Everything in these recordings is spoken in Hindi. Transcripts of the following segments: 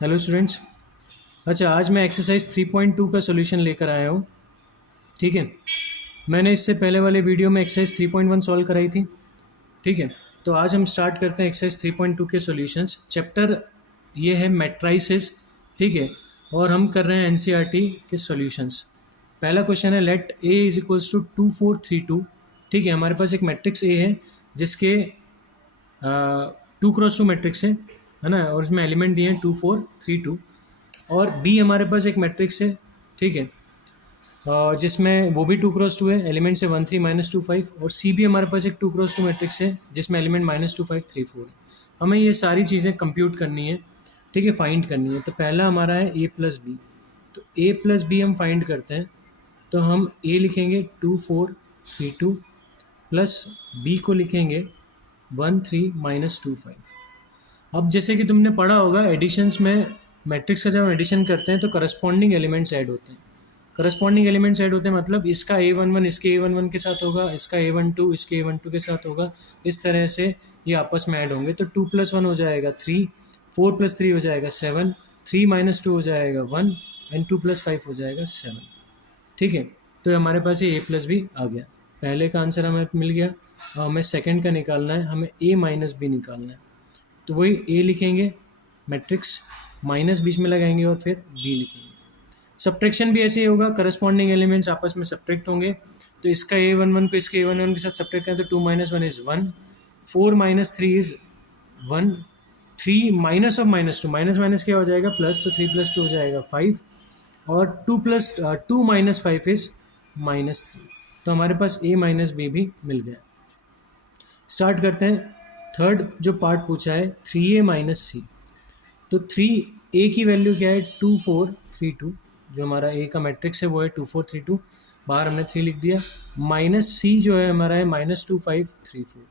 Hello students. अच्छा, आज मैं एक्सरसाइज 3.2 का सॉल्यूशन लेकर आया हूँ। ठीक है, मैंने इससे पहले वाले वीडियो में एक्सरसाइज 3.1 सॉल्व कराई थी। ठीक है, तो आज हम स्टार्ट करते हैं एक्सरसाइज 3.2 के सॉल्यूशंस। चैप्टर ये है मैट्राइसेस। ठीक है, और हम कर रहे हैं एनसीईआरटी के सॉल्यूशंस। पहला क्वेश्चन है let a is equals to 2 4 3 2। ठीक है, हमारे पास एक मैट्रिक्स ए है जिसके 2 × 2 मैट्रिक्स है ना, और इसमें एलिमेंट दिए हैं 2 4 3 2। और बी हमारे पास एक मैट्रिक्स है। ठीक है, जिसमें वो भी 2 × 2 है, एलिमेंट से 1 3 -2 5। और सी भी हमारे पास एक 2 × 2 मैट्रिक्स है जिसमें एलिमेंट -2 5 3 4 है। हमें ये सारी चीज़ें कंप्यूट करनी है। ठीक है, फाइंड करनी है। तो पहला हमारा है ए प्लस बी। तो ए प्लस बी हम फाइंड करते हैं। तो हम ए लिखेंगे 2 4 3 2 प्लस बी को लिखेंगे 1 3 -2 5। अब जैसे कि तुमने पढ़ा होगा एडिशंस में, मैट्रिक्स का जब हम एडिशन करते हैं तो करस्पॉन्डिंग एलिमेंट्स ऐड होते हैं। करस्पॉन्डिंग एलिमेंट्स ऐड होते हैं मतलब इसका A11 इसके A11 के साथ होगा, इसका A12 इसके A12 के साथ होगा। इस तरह से ये आपस में ऐड होंगे। तो 2 + 1 हो जाएगा 3, 4 + 3 हो जाएगा 7, 3 - 2 हो जाएगा 1 एंड 2 + 5 हो जाएगा 7। ठीक है, तो हमारे पास ये A प्लस बी आ गया। पहले का आंसर हमें मिल गया। अब हमें सेकंड का निकालना है, हमें A - B निकालना है। तो वही ए लिखेंगे, मैट्रिक्स माइनस बीच में लगाएंगे और फिर बी लिखेंगे। सब्ट्रैक्शन भी ऐसे ही होगा, करस्पॉन्डिंग एलिमेंट्स आपस में सब्ट्रैक्ट होंगे। तो इसका A11 को इसके A11 के साथ सब्ट्रैक्ट करें तो 2 - 1 is 1, 4 - 3 is 1, 3 minus of -2, minus minus क्या हो जाएगा प्लस, तो 3 + 2 हो जाएगा 5, और 2 - 5 इज़ -3। तो हमारे पास A - B भी मिल गया। स्टार्ट करते हैं। थर्ड जो पार्ट पूछा है 3A - C। तो 3A की वैल्यू क्या है 2 4 3 2। जो हमारा A का मैट्रिक्स है वो है 2 4 3 2। बाहर हमने 3 लिख दिया। -C जो है हमारा है -2 5 3 4।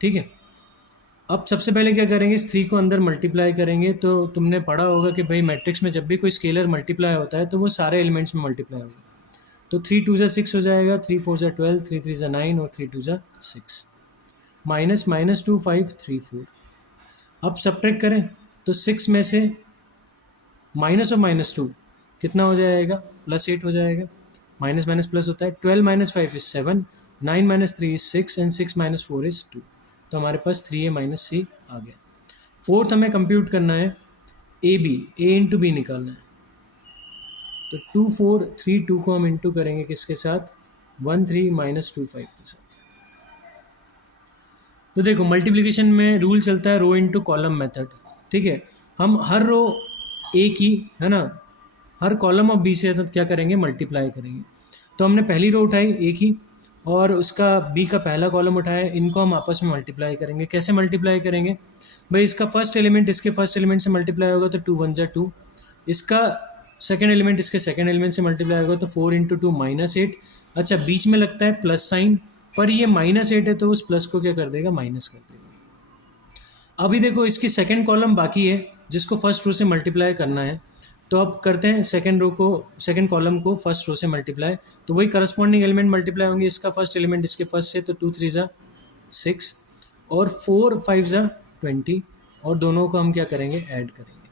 ठीक है, अब सबसे पहले क्या करेंगे, इस 3 को अंदर मल्टीप्लाई करेंगे। तो तुमने पढ़ा होगा कि भाई मैट्रिक्स में जब भी कोई स्केलर मल्टीप्लाई होता है तो वो सारे एलिमेंट्स में मल्टीप्लाई होगा। तो 3 2 6 हो जाएगा, 3 4 12, 3 3 9 और 3 2 6। -2 5 3 4। अब सब्ट्रैक्ट करें तो 6 में से माइनस और -2 कितना हो जाएगा, +8 हो जाएगा। माइनस माइनस प्लस होता है। 12 - 5 इज़ 7, 9 - 3 इज़ 6 एंड 6 - 4 इज़ 2। तो हमारे पास 3A - C आ गया। फोर्थ हमें कंप्यूट करना है A इंटू बी निकालना है। तो 2 4 3 2 को हम इंटू करेंगे किसके साथ, 1 3 -2 5 के साथ। तो देखो मल्टीप्लिकेशन में रूल चलता है रो इंटू कॉलम मेथड। ठीक है, हम हर रो ए की, है ना, हर कॉलम ऑफ बी से क्या करेंगे, मल्टीप्लाई करेंगे। तो हमने पहली रो उठाई ए की और उसका बी का पहला कॉलम उठाया, इनको हम आपस में मल्टीप्लाई करेंगे। कैसे मल्टीप्लाई करेंगे भाई, इसका फर्स्ट एलिमेंट इसके फर्स्ट एलिमेंट से मल्टीप्लाई होगा तो 2 1 2, इसका सेकेंड एलिमेंट इसके सेकेंड एलिमेंट से मल्टीप्लाई होगा तो 4 × 2 -8। अच्छा, बीच में लगता है प्लस साइन, पर ये -8 है तो उस प्लस को क्या कर देगा, माइनस कर देगा। अभी देखो इसकी सेकंड कॉलम बाकी है जिसको फर्स्ट रो से मल्टीप्लाई करना है। तो अब करते हैं सेकंड रो को, सेकंड कॉलम को फर्स्ट रो से मल्टीप्लाई। तो वही करस्पॉन्डिंग एलिमेंट मल्टीप्लाई होंगे, इसका फर्स्ट एलिमेंट इसके फर्स्ट से, तो 2 3 6 और 4 5 20, और दोनों को हम क्या करेंगे, ऐड करेंगे।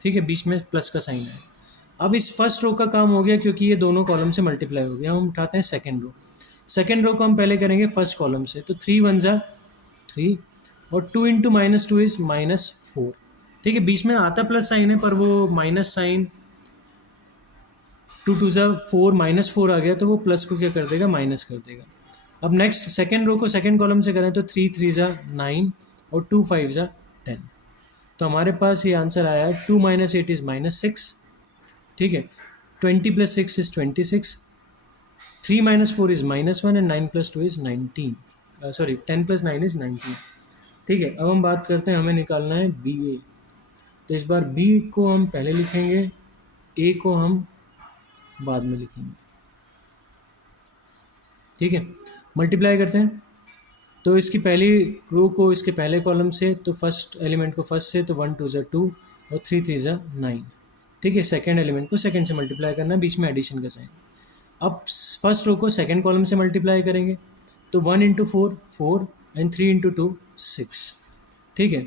ठीक है, बीच में प्लस का साइन है। अब इस फर्स्ट रो का काम हो गया क्योंकि ये दोनों कॉलम से मल्टीप्लाई हो गया। हम उठाते हैं सेकंड रो। सेकंड रो को हम पहले करेंगे फर्स्ट कॉलम से। तो 3 1 3 और 2 × -2 इज़ -4। ठीक है, बीच में आता प्लस साइन है पर वो माइनस साइन, 2 2 4 -4 आ गया तो वो प्लस को क्या कर देगा, माइनस कर देगा। अब नेक्स्ट सेकंड रो को सेकंड कॉलम से करें तो 3 3 9 और 2 5 10। तो हमारे पास ये आंसर आया है 2 - 8 इज़ -6। ठीक है, 20 + 6 is 26, 3 - 4 is -1 and 9 + 2 is 19। Sorry 10 + 9 is 19। ठीक है, अब हम बात करते हैं, हमें निकालना है BA। तो इस बार B को हम पहले लिखेंगे, A को हम बाद में लिखेंगे। ठीक है, मल्टीप्लाई करते हैं। तो इसकी पहली रो को इसके पहले कॉलम से, तो फर्स्ट एलिमेंट को फर्स्ट से, तो 1 2 2 और 3 3 9। ठीक है, सेकंड एलिमेंट को सेकंड से मल्टीप्लाई करना, बीच में एडिशन का साइन। अब फर्स्ट रो को सेकंड कॉलम से मल्टीप्लाई करेंगे। तो 1 × 4 4 एंड 3 × 2 6। ठीक है,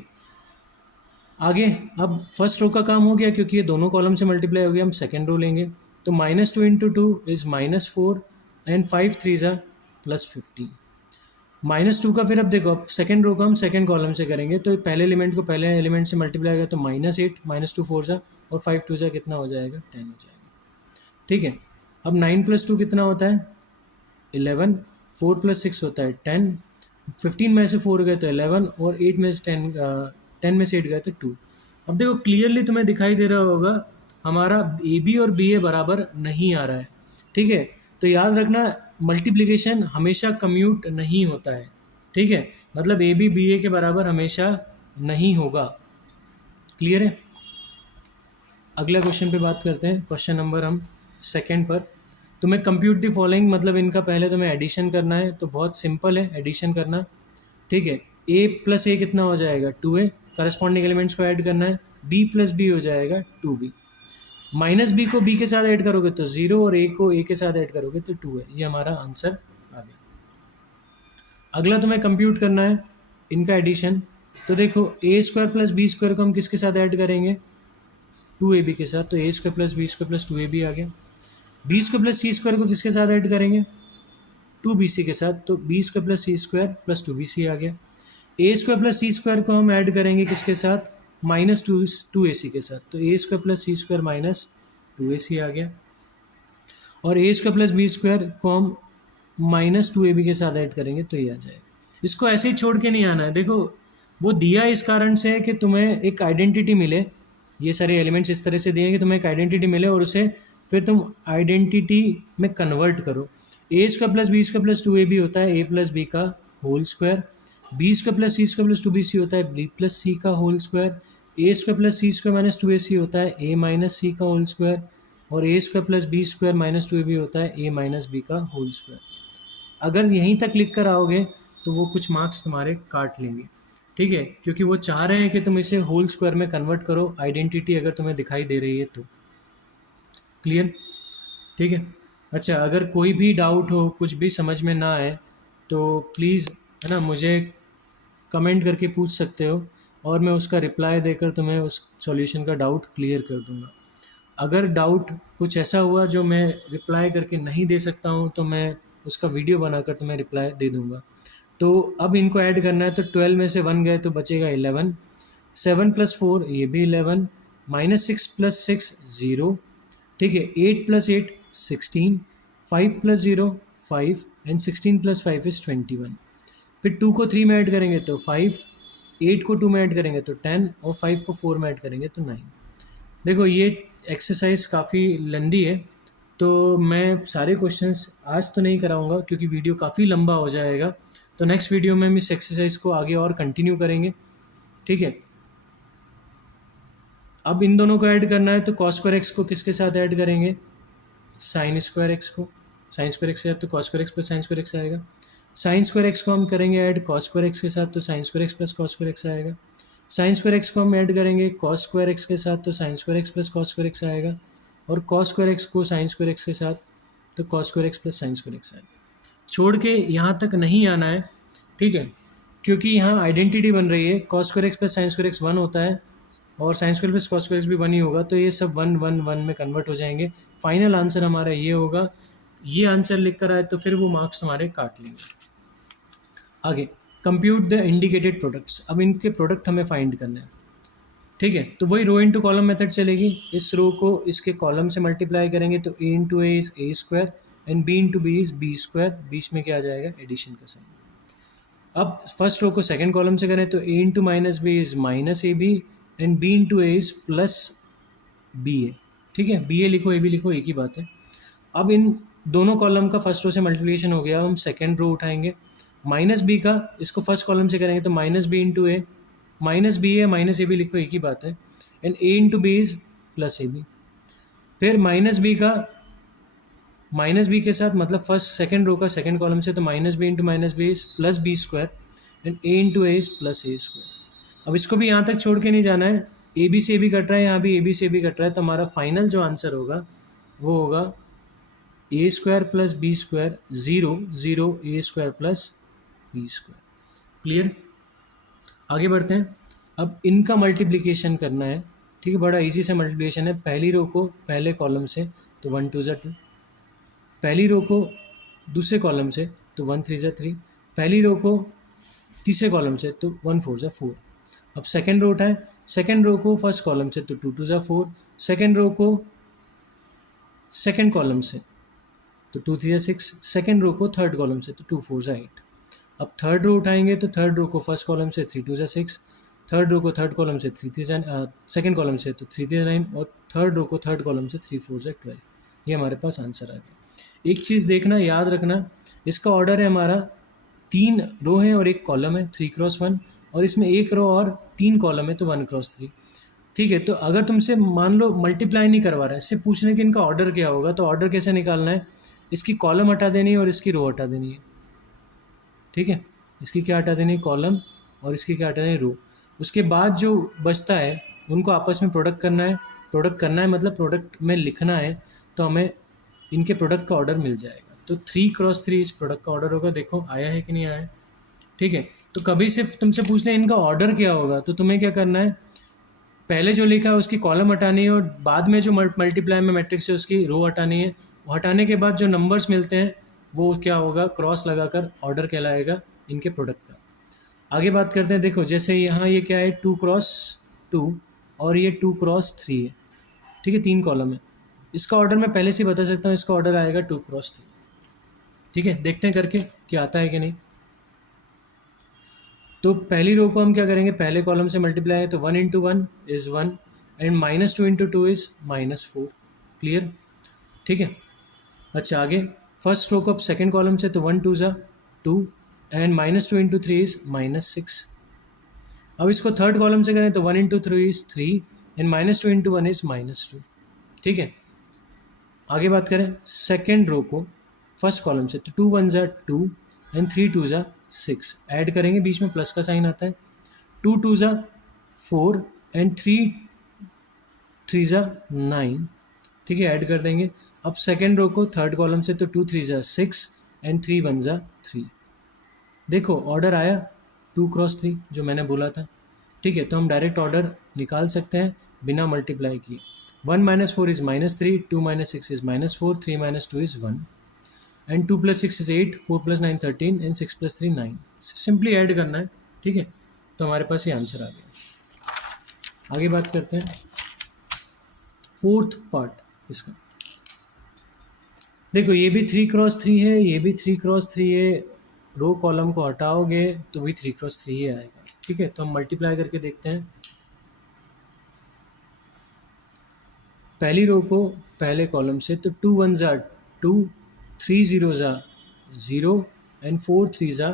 आगे अब फर्स्ट रो का काम हो गया, क्योंकि ये दोनों कॉलम से मल्टीप्लाई हो गया, हम सेकेंड रो लेंगे। तो -2 इंटू टू इज़ -4 एंड 5 3 ज़ा +15। -2 का फिर अब देखो, अब सेकेंड रो का हम सेकेंड कॉलम से करेंगे, तो पहले एलिमेंट को पहले एलिमेंट से मल्टीप्लाई होगा, तो -8 -2 4 ज़ा और 5 2 ज़ा कितना हो जाएगा, 10 हो जाएगा। ठीक है, अब 9 + 2 कितना होता है, 11, 4 + 6 होता है 10, 15 में से 4 गए तो 11 और 8 में से 10 में से 8 गए तो 2। अब देखो क्लियरली तुम्हें दिखाई दे रहा होगा हमारा ए बी और बी ए बराबर नहीं आ रहा है। ठीक है, तो याद रखना मल्टीप्लिकेशन हमेशा कम्यूट नहीं होता है। ठीक है, मतलब ए बी ए के बराबर हमेशा नहीं होगा। क्लियर है? अगला क्वेश्चन पे बात करते हैं, क्वेश्चन नंबर हम सेकेंड पर। तुम्हें कंप्यूट द फॉलोइंग, मतलब इनका पहले तुम्हें एडिशन करना है, तो बहुत सिंपल है एडिशन करना। ठीक है, a + a कितना हो जाएगा, 2a, करस्पॉन्डिंग एलिमेंट्स को ऐड करना है, b + b हो जाएगा 2b, -b को b के साथ ऐड करोगे तो 0 और a को a के साथ ऐड करोगे तो 2 है। ये हमारा आंसर आ गया। अगला तुम्हें कंप्यूट करना है इनका एडिशन। तो देखो a² + b² को हम किसके साथ ऐड करेंगे, 2ab के साथ, तो a² + b² + 2ab आ गया। b² + c² को किसके साथ ऐड करेंगे, 2bc के साथ, तो b² + c² + 2bc आ गया। a² + c² को हम ऐड करेंगे किसके साथ, -2ac के साथ, तो a² + c² - 2ac आ गया। और a² + b² को हम -2ab के साथ ऐड करेंगे तो ये आ जाएगा। इसको ऐसे ही छोड़ के नहीं आना है। देखो वो दिया इस कारण से है कि तुम्हें एक आइडेंटिटी मिले, ये सारे एलिमेंट्स इस तरह से दिए हैं कि तुम्हें एक आइडेंटिटी मिले और उसे फिर तुम आइडेंटिटी में कन्वर्ट करो। a² + b² + 2ab होता है a + b का whole square, b² + c² + 2bc होता है b + c का whole square, a² + c² - 2ac होता है a - c का होल स्क्वायर, और a² + b² - 2ab होता है a - b का होल स्क्वायर। अगर यहीं तक लिख कर आओगे तो वो कुछ मार्क्स तुम्हारे काट लेंगे। ठीक है, क्योंकि वो चाह रहे हैं कि तुम इसे होल स्क्वायर में कन्वर्ट करो, आइडेंटिटी अगर तुम्हें दिखाई दे रही है तो। क्लियर? ठीक है। अच्छा, अगर कोई भी डाउट हो, कुछ भी समझ में ना आए, तो प्लीज़ है ना मुझे कमेंट करके पूछ सकते हो और मैं उसका रिप्लाई देकर तुम्हें उस सॉल्यूशन का डाउट क्लियर कर दूंगा। अगर डाउट कुछ ऐसा हुआ जो मैं रिप्लाई करके नहीं दे सकता हूँ, तो मैं उसका वीडियो बनाकर तुम्हें रिप्लाई दे दूंगा। तो अब इनको ऐड करना है, तो 12 में से 1 गए तो बचेगा 11, 7 + 4 ये भी 11, -6 + 6 0। ठीक है, 8 + 8 16, 5 + 0 5 एंड 16 + 5 इज़ 21। फिर 2 को 3 में ऐड करेंगे तो 5, 8 को 2 में ऐड करेंगे तो 10 और 5 को 4 में ऐड करेंगे तो 9। देखो ये एक्सरसाइज काफ़ी लंबी है, तो मैं सारे क्वेश्चंस आज तो नहीं कराऊंगा क्योंकि वीडियो काफ़ी लंबा हो जाएगा। तो नेक्स्ट वीडियो में हम इस एक्सरसाइज को आगे और कंटिन्यू करेंगे। ठीक है, अब इन दोनों को ऐड करना है, तो cos² x को किसके साथ ऐड करेंगे, sin² x को, sin² x से तो cos² x + sin² x आएगा। sin² x को हम करेंगे ऐड cos² x के साथ, तो sin² x + cos² x आएगा। sin² x को हम ऐड करेंगे cos² x के साथ, तो sin² x + cos² x आएगा। और cos² x को sin² x के साथ, तो cos² x + sin² x आएगा। छोड़ के यहाँ तक नहीं आना है। ठीक है, क्योंकि यहाँ आइडेंटिटी बन रही है, cos² x + sin² x 1 होता है और sin² + cos² x भी 1 ही होगा, तो ये सब 1 1 1 में कन्वर्ट हो जाएंगे। फाइनल आंसर हमारा ये होगा। ये आंसर लिख कर आए तो फिर वो मार्क्स हमारे काट लेंगे। आगे कंप्यूट द इंडिकेटेड प्रोडक्ट्स। अब इनके प्रोडक्ट हमें फाइंड करना है। ठीक है, तो वही रो इंटू कॉलम मेथड चलेगी। इस रो को इसके कॉलम से मल्टीप्लाई करेंगे तो a into a is a² and b into b is b²। बीच में क्या आ जाएगा, एडिशन का साइन। अब फर्स्ट रो को सेकंड कॉलम से करें तो a into -b is -ab and b into a is +ba। ठीक है, ba लिखो a भी लिखो, एक ही बात है। अब इन दोनों कॉलम का फर्स्ट रो से मल्टीप्लिकेशन हो गया, हम सेकंड रो उठाएंगे। -b का इसको फर्स्ट कॉलम से करेंगे तो -b इंटू ए, -b है -ab लिखो, एक ही बात है। And a into b is +ab। फिर -b का -b के साथ, मतलब फर्स्ट सेकंड रो का सेकंड कॉलम से, तो -b into -b is +b² and a into a is +a²। अब इसको भी यहाँ तक छोड़ के नहीं जाना है, ए बी से भी कट रहा है, यहाँ भी ए बी से भी कट रहा है, तो हमारा फाइनल जो आंसर होगा वो होगा a² + b² 0 0 a² + b²। Clear? आगे बढ़ते हैं। अब इनका मल्टीप्लिकेशन करना है, ठीक है, बड़ा इजी से मल्टीप्लिकेशन है। पहली रो को पहले कॉलम से तो 1 2 2, पहली रो को दूसरे कॉलम से तो 1 3 3, पहली रो को तीसरे कॉलम से तो 1 4 4। अब सेकेंड रो उठाए, सेकेंड रो को फर्स्ट कॉलम से तो 2 2 4, सेकेंड रो को सेकेंड कॉलम से तो 2 3 6, सेकेंड रो को थर्ड कॉलम से तो 2 4 8। अब थर्ड रो उठाएंगे तो थर्ड रो को फर्स्ट कॉलम से 3 2 6, थर्ड रो को थर्ड कॉलम से 3 3 सेकेंड कॉलम से तो 3 3 9, और थर्ड रो को थर्ड कॉलम से 3 4 12। ये हमारे पास आंसर आ गया। एक चीज़ देखना, याद रखना, इसका ऑर्डर है हमारा 3 रो है और 1 कॉलम है, 3 क्रॉस 1, और इसमें 1 रो और 3 कॉलम है तो 1 क्रॉस 3। ठीक है, तो अगर तुमसे मान लो मल्टीप्लाई नहीं करवा रहा है, इससे पूछने कि इनका ऑर्डर क्या होगा, तो ऑर्डर कैसे निकालना है, इसकी कॉलम हटा देनी है और इसकी रो हटा देनी है। ठीक है, इसकी क्या हटा देनी है, कॉलम, और इसकी क्या हटा देनी है, रो। उसके बाद जो बचता है उनको आपस में प्रोडक्ट करना है। प्रोडक्ट करना है मतलब प्रोडक्ट में लिखना है, तो हमें इनके प्रोडक्ट का ऑर्डर मिल जाएगा। तो 3 क्रॉस 3 इस प्रोडक्ट का ऑर्डर होगा। देखो आया है कि नहीं आया है। ठीक है, तो कभी सिर्फ तुमसे पूछ लें इनका ऑर्डर क्या होगा, तो तुम्हें क्या करना है, पहले जो लिखा है उसकी कॉलम हटानी है और बाद में जो मल्टीप्लाई में मैट्रिक्स है उसकी रो हटानी है। वो हटाने के बाद जो नंबर्स मिलते हैं वो क्या होगा, क्रॉस लगाकर ऑर्डर कहलाएगा इनके प्रोडक्ट का। आगे बात करते हैं। देखो जैसे यहाँ ये क्या है, 2 क्रॉस 2 और ये 2 क्रॉस 3 है। ठीक है, 3 कॉलम है। इसका ऑर्डर मैं पहले से ही बता सकता हूँ, इसका ऑर्डर आएगा 2 क्रॉस 3। ठीक है, देखते हैं करके कि आता है कि नहीं। तो पहली रो को हम क्या करेंगे, पहले कॉलम से मल्टीप्लाई है तो 1 into 1 is 1 and -2 into 2 is -4। Clear. ठीक है, अच्छा आगे फर्स्ट रो को अब सेकेंड कॉलम से तो 1 2 ज़ा 2 एंड -2 इंटू 3 इज़ -6। अब इसको थर्ड कॉलम से करें तो 1 into 3 is 3 and -2 into 1 is -2। ठीक है, आगे बात करें सेकेंड रो को फर्स्ट कॉलम से तो 2 1 ज़ा 2 एंड 3 2 ज़ा 6। ऐड करेंगे, बीच में प्लस का साइन आता है। 2 2 ज़ा 4 एंड 3 3 ज़ा 9। ठीक है, ऐड कर देंगे। अब सेकेंड रो को थर्ड कॉलम से तो 2 3 ज़ा 6 एंड 3 1 ज़ा 3। देखो ऑर्डर आया 2 क्रॉस 3 जो मैंने बोला था। ठीक है, तो हम डायरेक्ट ऑर्डर निकाल सकते हैं बिना मल्टीप्लाई किए। 1 - 4 is -3, 2 - 6 is -4, 3 - 2 is 1 and 2 + 6 is 8, 4 + 9 13 and 6 + 3 9। Simply add करना है। ठीक है, तो हमारे पास ये आंसर आ गया। आगे बात करते हैं फोर्थ पार्ट इसका। देखो ये भी 3 क्रॉस 3 है, ये भी 3 क्रॉस 3 है। रो कॉलम को हटाओगे तो भी 3 क्रॉस 3 ही आएगा। ठीक है, तो हम मल्टीप्लाई करके देखते हैं। पहली रो को पहले कॉलम से तो 2 1 ज़ा 2, 3 0 ज़ा 0 एंड 4 3 ज़ा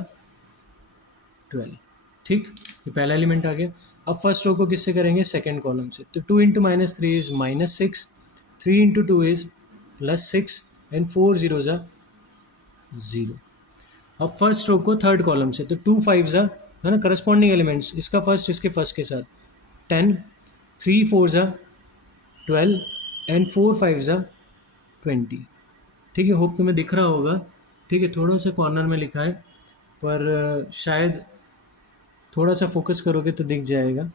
12। ठीक, ये पहला एलिमेंट आ गया। अब फर्स्ट रो को किससे करेंगे, सेकेंड कॉलम से तो 2 into -3 is -6, 3 into 2 is +6 and 4 0 ज़ा 0। अब फर्स्ट रो को थर्ड कॉलम से तो 2 5 ज़ा है ना, करस्पॉन्डिंग एलिमेंट्स इसका फर्स्ट इसके फर्स्ट के साथ 10, 3 4 ज़ा 12 एंड 4 5 ज़ा 20। ठीक है, होप तुम्हें दिख रहा होगा। ठीक है, थोड़ा सा कॉर्नर में लिखा है पर शायद थोड़ा सा फोकस करोगे तो दिख जाएगा।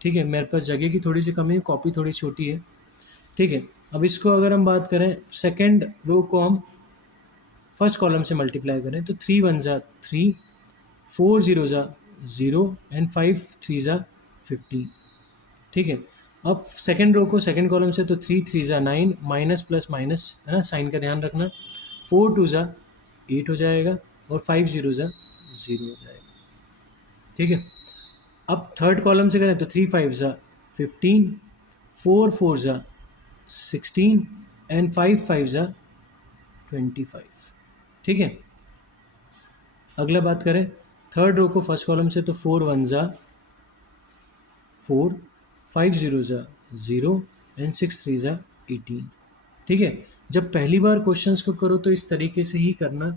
ठीक है, मेरे पास जगह की थोड़ी सी कमी है, कॉपी थोड़ी छोटी है। ठीक है, अब इसको अगर हम बात करें सेकेंड रो को हम फर्स्ट कॉलम से मल्टीप्लाई करें तो 3 1 ज़ा 3, 4 0 ज़ा 0 एंड 5 3 ज़ा 15। ठीक है, अब सेकेंड रो को सेकेंड कॉलम से तो 3 3 ज़ा 9, माइनस प्लस माइनस है ना, साइन का ध्यान रखना। 4 2 ज़ा 8 हो जाएगा और 5 0 ज़ा 0 हो जाएगा। ठीक है, अब थर्ड कॉलम से करें तो 3 5 ज़ा 15, 4 4 ज़ा 16 एंड 5 5 ज़ा 25। ठीक है, अगला बात करें थर्ड रो को फर्स्ट कॉलम से तो 4 1 ज़ा 4, 5 0 ज़ा 0 एंड 6 3 ज़ा 18। ठीक है, जब पहली बार क्वेश्चंस को करो तो इस तरीके से ही करना।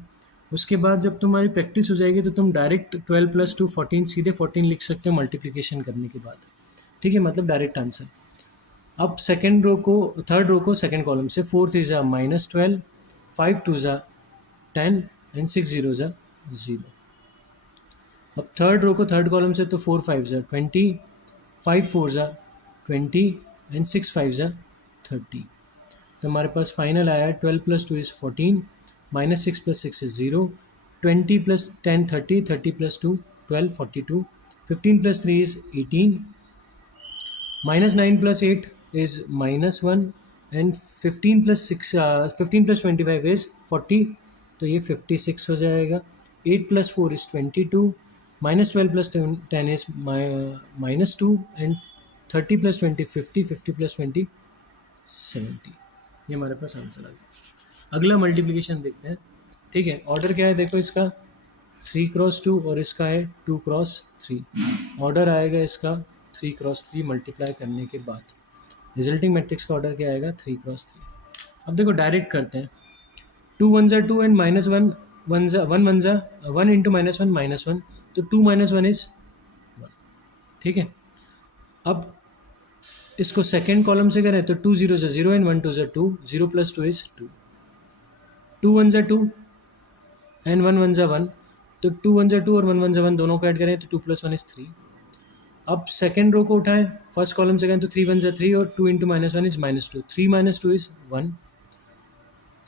उसके बाद जब तुम्हारी प्रैक्टिस हो जाएगी तो तुम डायरेक्ट 12 + 2 14 सीधे 14 लिख सकते हो मल्टीप्लिकेशन करने के बाद। ठीक है, मतलब डायरेक्ट आंसर। अब सेकेंड रो को थर्ड रो को सेकेंड कॉलम से 4 3 ज़ा -12, 5 2 ज़ा 10 एंड 6 0 ज़ा 0। अब थर्ड रो को थर्ड कॉलम से तो 4 5 ज़ा 20, 5 4 ज़ा 20 एंड 6 5 ज़ा 30। तो हमारे पास फाइनल आया 12 + 2 is 14, -6 + 6 is 0, 20 + 10 30, 30 + 2 12 42, 15 + 3 is 18, -9 + 8 is -1 and 15 + 6 15 + 25 is 40, तो ये 56 हो जाएगा। 8 + 4 इज़ 22, -12 + 10 इज़ -2 एंड 30 + 20 50, 50 + 20 70। ये हमारे पास आंसर आ गया। अगला मल्टीप्लिकेशन देखते हैं। ठीक है, ऑर्डर क्या है देखो इसका 3 × 2 और इसका है 2 × 3। ऑर्डर आएगा इसका 3 × 3 मल्टीप्लाई करने के बाद रिजल्टिंग मैट्रिक्स का ऑर्डर क्या आएगा 3 × 3। अब देखो डायरेक्ट करते हैं। 2 1 ज़ा 2 एंड -1 1 ज़ा 1 1 ज़ा 1 × -1 -1, तो 2 - 1 इज़ 1। ठीक है, अब इसको सेकेंड कॉलम से करें तो 2 0 ज़ा 0 एंड 1 2 ज़ा 2, 0 + 2 इज़ 2, 2 1 ज़ा 2 एंड 1 1 ज़ा 1, तो 2 1 ज़ा 2 और 1 1 ज़ा 1 दोनों को ऐड करें तो 2 + 1 इज़ 3। अब सेकेंड रो को उठाएं, फर्स्ट कॉलम से करें तो 3 1 ज़ा 3 और 2 × -1 इज़ -2, 3 - 2 इज़ 1।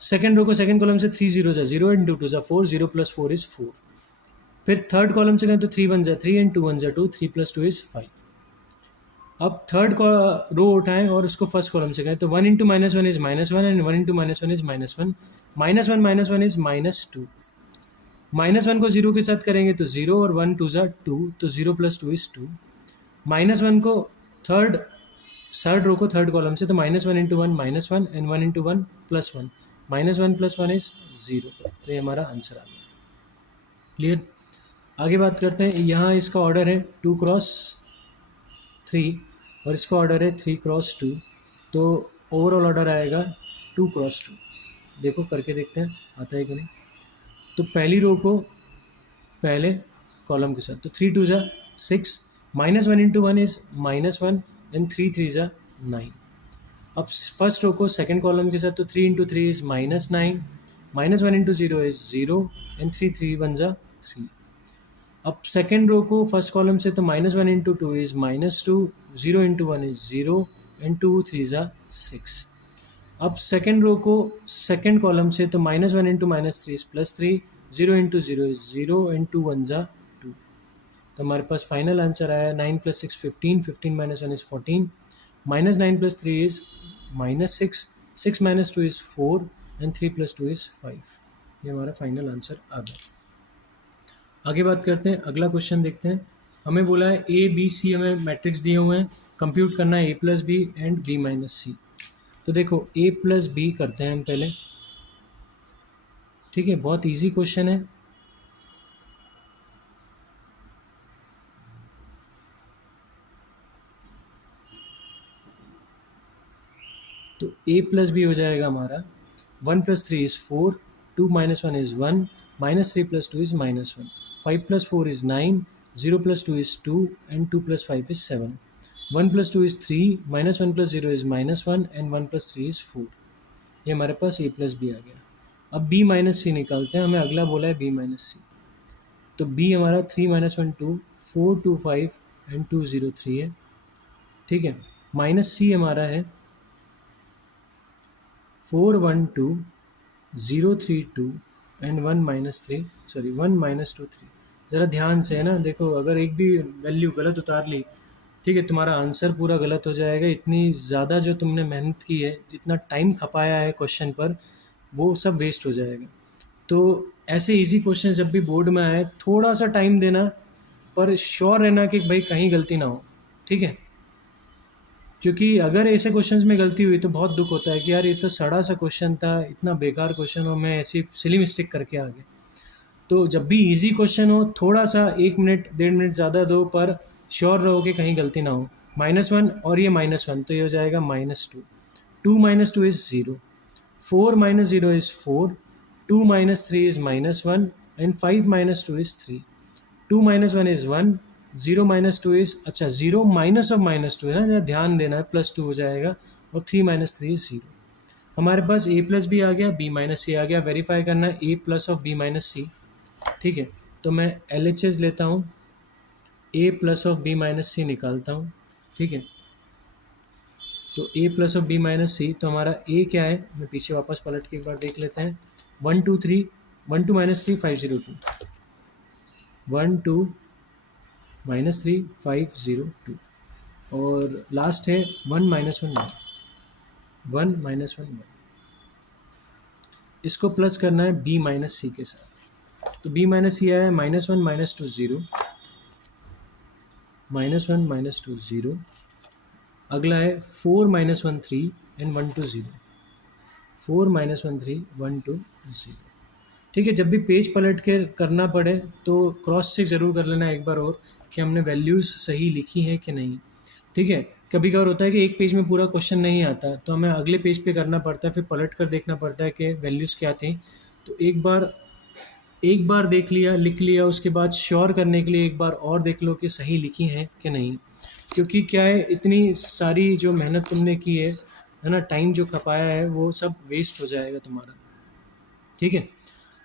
सेकेंड रो को सेकेंड कॉलम से 3 0 ज़ा 0 एंड 2 2 ज़ा 4, 0 + 4 इज़ 4। फिर थर्ड कॉलम से करें तो 3 1 ज़ा 3 एंड 2 1 ज़ा 2, 3 + 2 इज़ 5। अब थर्ड रो उठाएं और उसको फर्स्ट कॉलम से करें तो 1 × -1 इज़ -1 एंड 1 × -1 इज़ -1, -1 - 1 इज़ -2। -1 को 0 के साथ करेंगे तो 0 और 1 2 ज़ा 2, तो 0 + 2 इज़ 2। -1 को थर्ड रो को थर्ड कॉलम से तो -1 × 1 -1 एंड 1 × 1 +1, -1 + 1 इज़ 0। तो ये हमारा आंसर आ गया। क्लियर। आगे बात करते हैं। यहाँ इसका ऑर्डर है 2 × 3 और इसका ऑर्डर है 3 × 2, तो ओवरऑल ऑर्डर आएगा 2 × 2। देखो करके देखते हैं आता है कि नहीं। तो पहली रो को पहले कॉलम के साथ तो 3 2 ज़ा 6, -1 × 1 इज़ -1 एंड 3 3 ज़ा 9। अब फर्स्ट रो को सेकंड कॉलम के साथ तो 3 × 3 इज़ -9, -1 × 0 इज़ 0 एंड 3 3 1 ज़ा 3। अब सेकेंड रो को फर्स्ट कॉलम से तो -1 × 2 इज़ -2, 0 × 1 इज़ 0 एंड 2 3 ज़ा 6। अब सेकेंड रो को सेकेंड कॉलम से तो -1 × -3 इज़ +3, 0 × 0 इज़ 0 एंड 2 1 ज़ा 2। तो हमारे पास फाइनल आंसर आया 9 + 6 15, 15 - 1 is 14, -9 + 3 is -6, 6 - 2 is 4 and 3 + 2 is 5। ये हमारा फाइनल आंसर आ गया। आगे बात करते हैं। अगला क्वेश्चन देखते हैं। हमें बोला है A B C हमें मैट्रिक्स दिए हुए हैं, कंप्यूट करना है A + B and B - C। तो देखो A + B करते हैं हम पहले। ठीक है, बहुत इजी क्वेश्चन है। तो A + B हो जाएगा हमारा 1 + 3 is 4, 2 - 1 is 1, -3 + 2 is -1, 5 + 4 is 9, 0 + 2 is 2 and 2 + 5 is 7, 1 + 2 is 3, -1 + 0 is -1 and 1 + 3 is 4। ये हमारे पास A + B आ गया। अब B - C निकालते हैं। हमें अगला बोला है B - C। तो B हमारा 3 - 1 2, 4 2 5 एंड 2 0 3 है। ठीक है, -C हमारा है 4 1 2, 0 3 2 एंड 1 -3, सॉरी 1 -2 3। ज़रा ध्यान से है ना, देखो अगर एक भी वैल्यू गलत उतार ली, ठीक है, तुम्हारा आंसर पूरा गलत हो जाएगा। इतनी ज़्यादा जो तुमने मेहनत की है, जितना टाइम खपाया है क्वेश्चन पर, वो सब वेस्ट हो जाएगा। तो ऐसे इजी क्वेश्चन जब भी बोर्ड में आए थोड़ा सा टाइम देना, पर श्योर रहना कि भाई कहीं गलती ना हो। ठीक है, क्योंकि अगर ऐसे क्वेश्चंस में गलती हुई तो बहुत दुख होता है कि यार ये तो सड़ा सा क्वेश्चन था, इतना बेकार क्वेश्चन हो, मैं ऐसी सिली मिस्टेक करके आ गया। तो जब भी इजी क्वेश्चन हो थोड़ा सा 1 मिनट 1.5 मिनट ज़्यादा दो, पर श्योर रहो कि कहीं गलती ना हो। -1 और ये -1, तो ये हो जाएगा -2, 2 - 2 is 0, 4 - 0 is 4, 2 - 3 is -1 and 5 - 2 is 3, 2 - 1 is 1, 0 - 2 is, अच्छा 0 माइनस ऑफ -2 है ना, ध्यान देना है, +2 हो जाएगा और 3 - 3 इज़ 0। हमारे पास A + B आ गया, B - C आ गया। वेरीफाई करना है A + ऑफ B - C। ठीक है, तो मैं LHS लेता हूँ, A + ऑफ B - C निकालता हूँ। ठीक है। तो a plus of b minus C, तो हमारा a क्या है, मैं पीछे वापस पलट के एक बार देख लेते हैं। 1 2 3 1 2 माइनस 3 502 1 2 माइनस 3 502 और लास्ट है 1 माइनस 1 1 माइनस 1 1। इसको प्लस करना है b माइनस सी के साथ, तो b माइनस सी आया है -1 -2 0 -1 -2 0। अगला है 4 माइनस 1 3 एंड 1 2 0 4 माइनस 1 3 1 2 0। ठीक है, जब भी पेज पलट के करना पड़े तो क्रॉस चेक ज़रूर कर लेना एक बार और कि हमने वैल्यूज़ सही लिखी हैं कि नहीं। ठीक है, कभी कभार होता है कि एक पेज में पूरा क्वेश्चन नहीं आता तो हमें अगले पेज पे करना पड़ता है, फिर पलट कर देखना पड़ता है कि वैल्यूज़ क्या थी। तो एक बार देख लिया, लिख लिया, उसके बाद श्योर करने के लिए एक बार और देख लो कि सही लिखी हैं कि नहीं। क्योंकि क्या है, इतनी सारी जो मेहनत तुमने की है ना, टाइम जो खपाया है वो सब वेस्ट हो जाएगा तुम्हारा। ठीक है,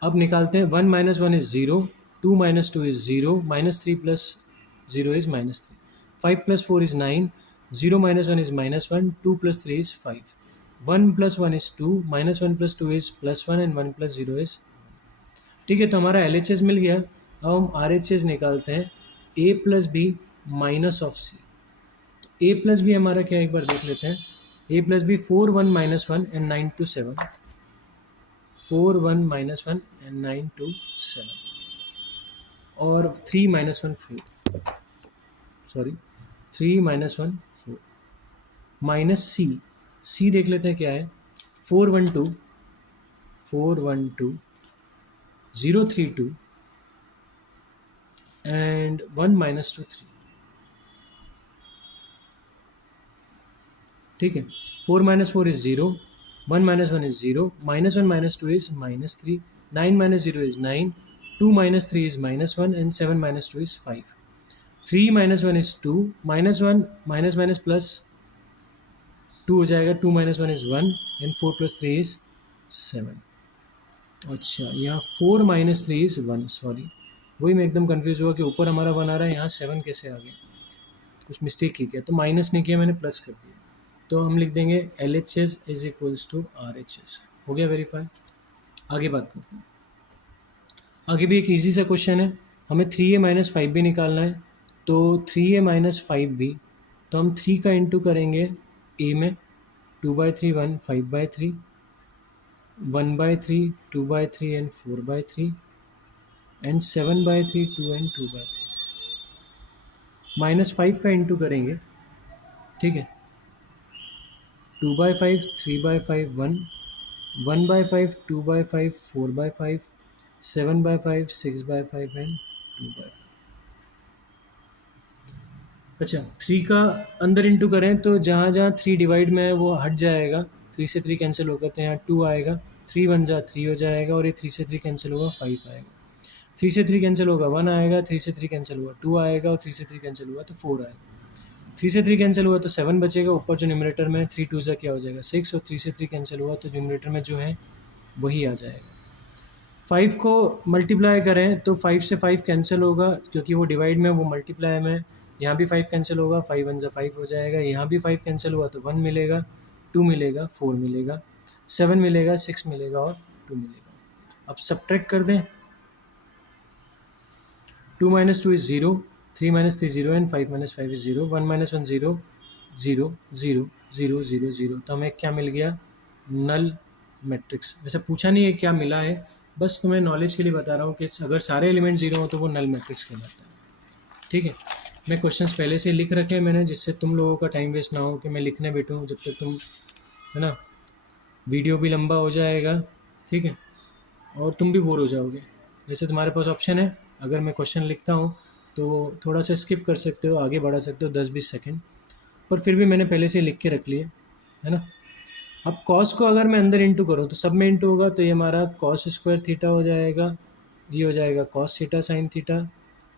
अब निकालते हैं। 1 minus 1 is 0, 2 minus 2 is 0, -3 plus 0 is -3, 5 plus 4 is 9, 0 minus 1 is -1, 2 plus 3 is 5, 1 plus 1 is 2, -1 plus 2 is +1 and 1 plus 0 is. ठीक है, तो हमारा LHS मिल गया। अब हम RHS निकालते हैं। a plus B minus of C, तो a प्लस बी हमारा क्या है एक बार देख लेते हैं। a plus b 4 1 minus 1 and 9 2 7, 4 1 minus 1 and 9 2 7 और 3 minus 1 4, sorry 3 minus 1 4 minus c देख लेते हैं क्या है। 4 1 2 4 1 2 0 3 2 and 1 minus 2 3। ठीक है, 4 minus 4 is 0, 1 minus 1 is 0, -1 minus 2 is -3, 9 minus 0 is 9, 2 minus 3 is -1 and 7 minus 2 is 5, 3 minus 1 is 2, -1 minus minus plus 2 हो जाएगा, 2 minus 1 is 1 and 4 plus 3 is 7। अच्छा, यहाँ 4 माइनस 3 इज़ 1, सॉरी वही मैं एकदम कंफ्यूज हुआ कि ऊपर हमारा 1 आ रहा है, यहाँ 7 कैसे आ गया, कुछ मिस्टेक की क्या, तो माइनस नहीं किया मैंने, प्लस कर दिया। तो हम लिख देंगे LHS is equals to RHS। हो गया वेरीफाई। आगे बात करते हैं। आगे भी एक इजी सा क्वेश्चन है, हमें 3a माइनस 5b निकालना है। तो 3a माइनस 5b, तो हम 3 का इंटू करेंगे a में, 2/3 1, 5/3, 1/3 2/3 एंड 4/3 एंड 7/3 2 एंड 2/3, -5 का इंटू करेंगे। ठीक है, 2/5 3/5 1, 1/5 2/5 4/5, 7/5 6/5 एंड 2/5। अच्छा, 3 का अंदर इंटू करें तो जहाँ जहाँ 3 डिवाइड में है वो हट जाएगा, 3 से 3 कैंसिल होकर, तो यहाँ 2 आएगा, 3 1 जा 3 हो जाएगा और ये 3 से 3 कैंसिल होगा 5 आएगा, 3 से 3 कैंसिल होगा 1 आएगा, 3 से 3 कैंसिल हुआ 2 आएगा और 3 से 3 कैंसिल हुआ तो 4 आएगा, 3 से 3 कैंसिल हुआ तो 7 बचेगा, ऊपर जो न्यूमरेटर में 3 2 जा क्या हो जाएगा 6 और 3 से 3 कैंसिल हुआ तो न्यूमरेटर में जो है वही आ जाएगा। 5 को मल्टीप्लाई करें तो 5 से 5 कैंसिल होगा क्योंकि वो डिवाइड में, वो मल्टीप्लाई में, यहाँ भी 5 कैंसिल होगा, 5 1 जा 5 हो जाएगा, यहाँ भी 5 कैंसिल हुआ तो 1 मिलेगा, 2 मिलेगा, 4 मिलेगा, 7 मिलेगा, 6 मिलेगा और 2 मिलेगा। अब सब्ट्रैक्ट कर दें, 2 minus 2 is 0, 3 minus 3 0 and 5 minus 5 is 0, 1 minus 1 0 0 0 0 0 0। तो हमें क्या मिल गया, नल मैट्रिक्स। वैसे पूछा नहीं है क्या मिला है, बस तुम्हें नॉलेज के लिए बता रहा हूँ कि अगर सारे एलिमेंट 0 हो तो वो नल मैट्रिक्स कहलाता है। ठीक है, मैं क्वेश्चंस पहले से लिख रखे हैं मैंने, जिससे तुम लोगों का टाइम वेस्ट ना हो कि मैं लिखने बैठूँ जब तक तुम, है ना, वीडियो भी लंबा हो जाएगा। ठीक है, और तुम भी बोर हो जाओगे। जैसे तुम्हारे पास ऑप्शन है, अगर मैं क्वेश्चन लिखता हूँ तो थोड़ा सा स्किप कर सकते हो, आगे बढ़ा सकते हो 10-20 सेकंड, पर फिर भी मैंने पहले से लिख के रख लिया है ना। अब कॉस को अगर मैं अंदर इंटू करूँ तो सब में इंटू होगा, तो ये हमारा कॉस स्क्वायर थीटा हो जाएगा, ये हो जाएगा कॉस थीटा साइन थीटा,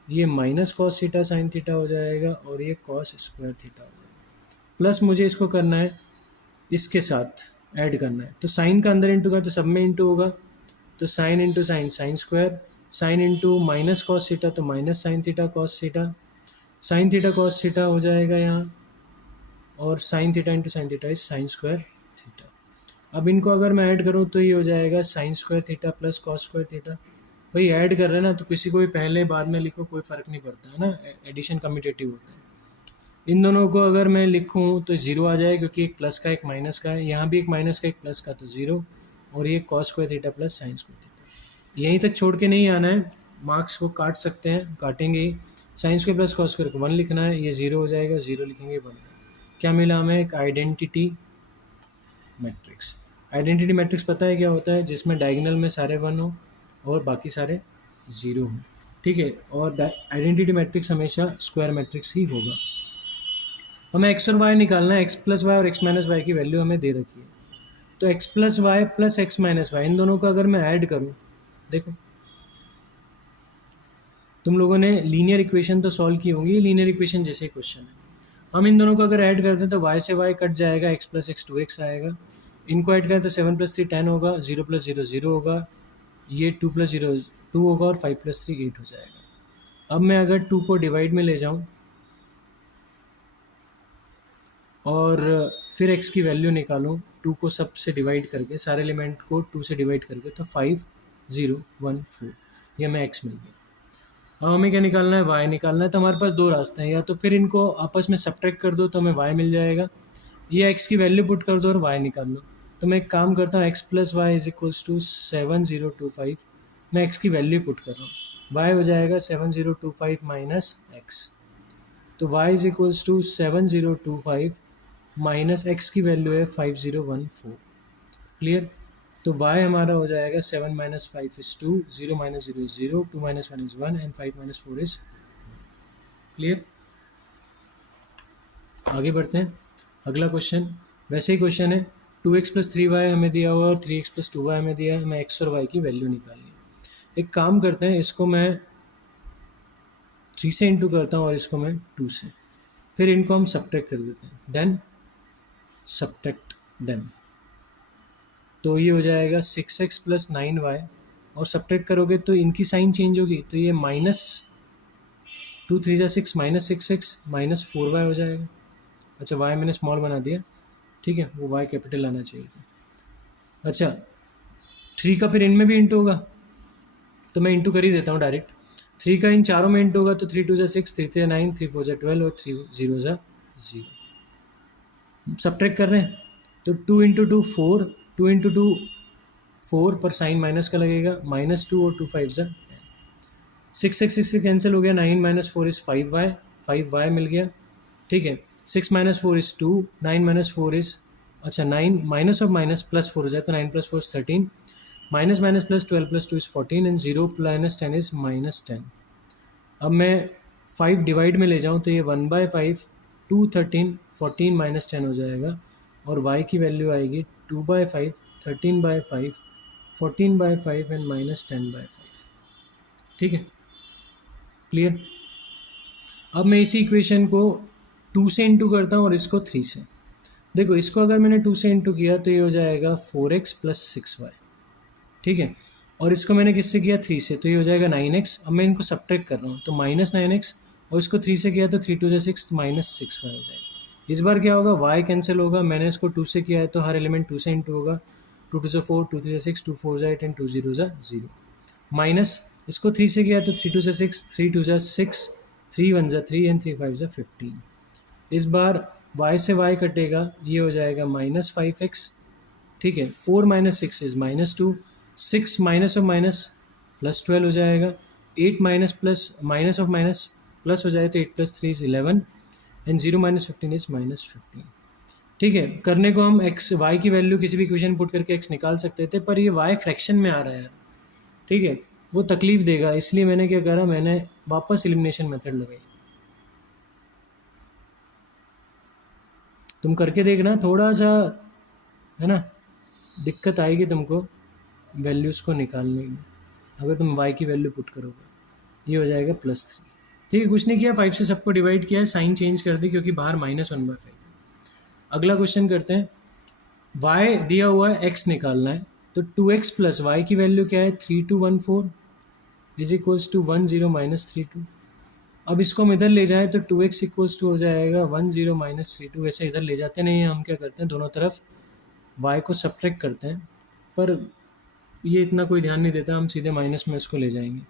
ये minus cos theta sine theta हो जाएगा और ये कॉस स्क्वायर थीटा हो जाएगा। प्लस मुझे इसको करना है, इसके साथ ऐड करना है, तो साइन का अंदर इंटू का तो सब में इंटू होगा, तो sine into sine sine square, sine into minus cos theta तो minus sine theta cos theta, sine theta cos theta हो जाएगा यहाँ, और sine theta into sine theta is sine square theta. अब इनको अगर मैं ऐड करूँ तो ये हो जाएगा sign square theta plus cos square theta. भाई ऐड कर रहे हैं ना, तो किसी को भी पहले बाद में लिखो, कोई फ़र्क नहीं पड़ता है ना, एडिशन कम्यूटेटिव होता है। इन दोनों को अगर मैं लिखूँ तो ज़ीरो आ जाए, क्योंकि एक प्लस का एक माइनस का है, यहाँ भी एक माइनस का एक प्लस का, तो ज़ीरो। और ये cos square theta plus sign square theta, यहीं तक छोड़ के नहीं आना है, मार्क्स को काट सकते हैं, काटेंगे ही। Sine square plus cos square को 1 लिखना है, ये ज़ीरो हो जाएगा, ज़ीरो लिखेंगे 1। क्या मिला हमें? एक आइडेंटिटी मैट्रिक्स। आइडेंटिटी मैट्रिक्स पता है क्या होता है? जिसमें डायगोनल में सारे 1 हो और बाकी सारे 0 हो, ठीक है। और आइडेंटिटी मैट्रिक्स हमेशा स्क्वायर मैट्रिक्स ही होगा। हमें एक्स और वाई निकालना है, एक्स प्लस वाई और एक्स माइनस वाई की वैल्यू हमें दे रखी है। तो X plus Y plus X minus Y, इन दोनों को अगर मैं ऐड करूँ, देखो तुम लोगों ने लीनियर इक्वेशन तो सॉल्व की होंगी, ये लीनियर इक्वेशन जैसे क्वेश्चन है। हम इन दोनों को अगर ऐड करते हैं तो वाई से वाई कट जाएगा, एक्स प्लस एक्स 2x आएगा। इनको ऐड करें तो 7 + 3 10 होगा, 0 + 0 0 होगा, ये 2 + 0 2 होगा और 5 + 3 8 हो जाएगा। अब मैं अगर 2 को डिवाइड में ले जाऊँ और फिर x की वैल्यू निकालूँ 2 को सब से डिवाइड करके, सारे एलिमेंट को 2 से डिवाइड करके, तो 5 0 1 4, ये हमें x मिल गया। अब हमें क्या निकालना है? y निकालना है। तो हमारे पास दो रास्ते हैं, या तो फिर इनको आपस में सब्ट्रैक्ट कर दो तो हमें y मिल जाएगा, या x की वैल्यू पुट कर दो और y निकाल लो। तो मैं एक काम करता हूँ, x + y = 7025, मैं x की वैल्यू पुट कर रहा हूँ, y हो जाएगा 7025 माइनस x। तो y = 7025 माइनस x की वैल्यू है 5014। क्लियर? तो y हमारा हो जाएगा 7 - 5 = 2, 0 - 0 is 0, 2 - 1 is 1 and 5 - 4 is। Clear? आगे बढ़ते हैं। अगला क्वेश्चन वैसे ही क्वेश्चन है, 2x + 3y हमें दिया हुआ और 3x + 2y हमें दिया है, हमें x और y की वैल्यू निकालनी है। एक काम करते हैं, इसको मैं 3 से इंटू करता हूँ और इसको मैं 2 से, फिर इनको हम सब्ट्रैक्ट कर देते हैं, देन सब्ट्रैक्ट देम। तो ये हो जाएगा 6x + 9y, और सब्ट्रैक्ट करोगे तो इनकी साइन चेंज होगी, तो ये -2 3 = 6 -6x -4y हो जाएगा। अच्छा, y मैंने स्मॉल बना दिया, ठीक है, वो y कैपिटल आना चाहिए था। अच्छा, 3 का फिर इनमें भी इंटू होगा, तो मैं इंटू कर ही देता हूँ डायरेक्ट। 3 का इन चारों में इंटू होगा, तो 3 2 = 6, 3 3 9, 3 4 = 12 और 3 0 = 0। सब्ट्रैक्ट कर रहे हैं तो 2 × 2 4, 2 × 2 4 पर साइन माइनस का लगेगा, -2 और 2 5 = 6 6 6 कैंसिल हो गया, 9 - 4 is 5y, 5y मिल गया, ठीक है। 6 - 4 is 2, 9 - 4 is, अच्छा 9 माइनस और माइनस प्लस 4 हो जाए, तो 9 + 4 is 13, minus minus plus 12 + 2 is 14 and 0 - 10 is -10। अब मैं 5 डिवाइड में ले जाऊँ तो ये 1/5, 2 13, 14 - 10 हो जाएगा, और y की वैल्यू आएगी 2/5, 13/5, 14/5 एंड -10/5। ठीक है, क्लियर? अब मैं इसी इक्वेशन को 2 से इंटू करता हूँ और इसको 3 से। देखो, इसको अगर मैंने 2 से इंटू किया तो ये हो जाएगा 4x + 6y, ठीक है। और इसको मैंने किससे किया? 3 से, तो ये हो जाएगा 9x। अब मैं इनको सब्ट्रैक्ट कर रहा हूँ, तो -9x, और इसको 3 से किया तो 3 2 = 6 -6y हो जाएगा। इस बार क्या होगा? y कैंसिल होगा, मैंने इसको 2 से किया है तो हर एलिमेंट 2 से इंटू होगा, 2 2 = 4, 2 3 = 6, 2 4 = 8 एंड 2 0 = 0। माइनस इसको 3 से किया तो 3 2 = 6, 3 2 = 6, 3 1 = 3 एंड 3 5 = 15। इस बार y से y कटेगा, ये हो जाएगा -5x, ठीक है। 4 - 6 is -2, 6 माइनस और माइनस +12 हो जाएगा, 8 minus plus minus of minus plus हो जाए तो 8 + 3 is 11 एंड 0 - 15 is -15। ठीक है, करने को हम x y की वैल्यू किसी भी इक्वेशन पुट करके x निकाल सकते थे, पर ये y फ्रैक्शन में आ रहा है यार, ठीक है, वो तकलीफ देगा, इसलिए मैंने क्या करा, मैंने वापस एलिमिनेशन मेथड लगाई। तुम करके देखना, थोड़ा सा है ना दिक्कत आएगी तुमको वैल्यूज़ को निकालने में, अगर तुम y की वैल्यू पुट करोगे। ये हो जाएगा +3, ठीक है। कुछ नहीं किया, 5 से सबको डिवाइड किया है, साइन चेंज कर दी क्योंकि बाहर -1/5। अगला क्वेश्चन करते हैं, y दिया हुआ है, x निकालना है, तो 2x + y की वैल्यू क्या है? 3214 = 10 - 32। अब इसको हम इधर ले जाएं तो 2x इक्वल्स टू हो जाएगा 1 0 माइनस 3 2। वैसे इधर ले जाते नहीं हैं हम, क्या करते हैं दोनों तरफ y को सब्ट्रैक्ट करते हैं, पर ये इतना कोई ध्यान नहीं देता, हम सीधे माइनस में इसको ले जाएंगे।